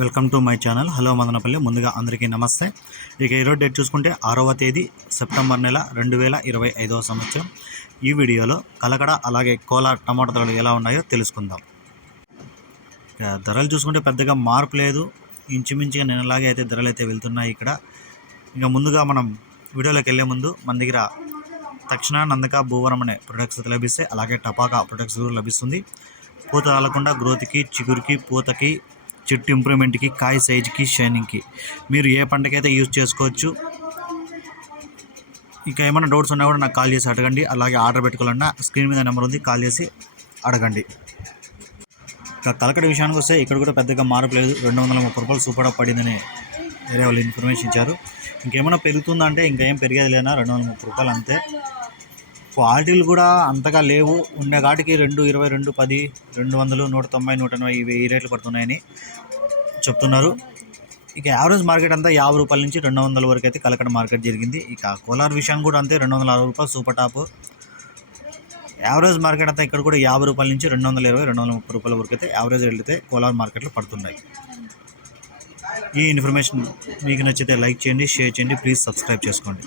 Welcome to my channel. Hello Madanapalle. ముందుగా అందరికీ నమస్తే. ఇక ఈరోజు డేట్ చూసుకుంటే ఆరవ తేదీ సెప్టెంబర్ నెల రెండు వేల ఇరవై ఐదవ సంవత్సరం. ఈ వీడియోలో కలకడ అలాగే కోలార్ టమాటా ధరలు ఎలా ఉన్నాయో తెలుసుకుందాం. ఇక ధరలు చూసుకుంటే పెద్దగా మార్పు లేదు. ఇంచుమించుగా నిన్నలాగే అయితే ధరలు అయితే వెళ్తున్నాయి ఇక్కడ. ఇంకా ముందుగా మనం వీడియోలోకి వెళ్ళే ముందు మన దగ్గర తక్షణ నందక భూవరం అనే ప్రొడక్ట్స్ అయితే లభిస్తాయి. అలాగే టపాకా ప్రొడక్ట్స్ కూడా లభిస్తుంది. పూత రాలకుండా గ్రోత్కి చిగురికి పూతకి చెట్టు ఇంప్రూవ్మెంట్కి కాయ సైజుకి షైనింగ్కి. మీరు ఏ పంటకైతే యూజ్ చేసుకోవచ్చు ఇంకా ఏమైనా డౌట్స్ ఉన్నా కూడా నాకు కాల్ చేసి అడగండి. అలాగే ఆర్డర్ పెట్టుకోవాలన్నా స్క్రీన్ మీద నెంబర్ ఉంది కాల్ చేసి అడగండి. ఇంకా కలకడ విషయానికి వస్తే ఇక్కడ కూడా పెద్దగా మార్పు లేదు. రెండు వందల ముప్పై రూపాయలు సూపర్ పడిందని వేరే వాళ్ళు ఇన్ఫర్మేషన్ ఇచ్చారు. ఇంకేమైనా పెరుగుతుందంటే ఇంకేం పెరిగేది లేనా రెండు వందల ముప్పై రూపాయలు అంతే. క్వాలిటీలు కూడా అంతగా లేవు. ఉండే కాటికి రెండు ఇరవై రెండు పది రెండు వందలు నూట తొంభై నూట ఎనభై ఇవి ఈ రేట్లు పడుతున్నాయని చెప్తున్నారు. ఇక యావరేజ్ మార్కెట్ అంతా యాభై రూపాయల నుంచి రెండు వందల వరకు అయితే కలకడ మార్కెట్ జరిగింది. ఇక కోలార్ విషయం కూడా అంతే రెండు వందల అరవై రూపాయలు సూపర్ టాప్. యావరేజ్ మార్కెట్ అంతా ఇక్కడ కూడా యాభై రూపాయల నుంచి రెండు వందల ఇరవై రెండు వందల ముప్పై రూపాయల వరకు అయితే యావరేజ్ రేట్లు అయితే కోలార్ మార్కెట్లో పడుతున్నాయి. ఈ ఇన్ఫర్మేషన్ మీకు నచ్చితే లైక్ చేయండి షేర్ చేయండి ప్లీజ్ సబ్స్క్రైబ్ చేసుకోండి.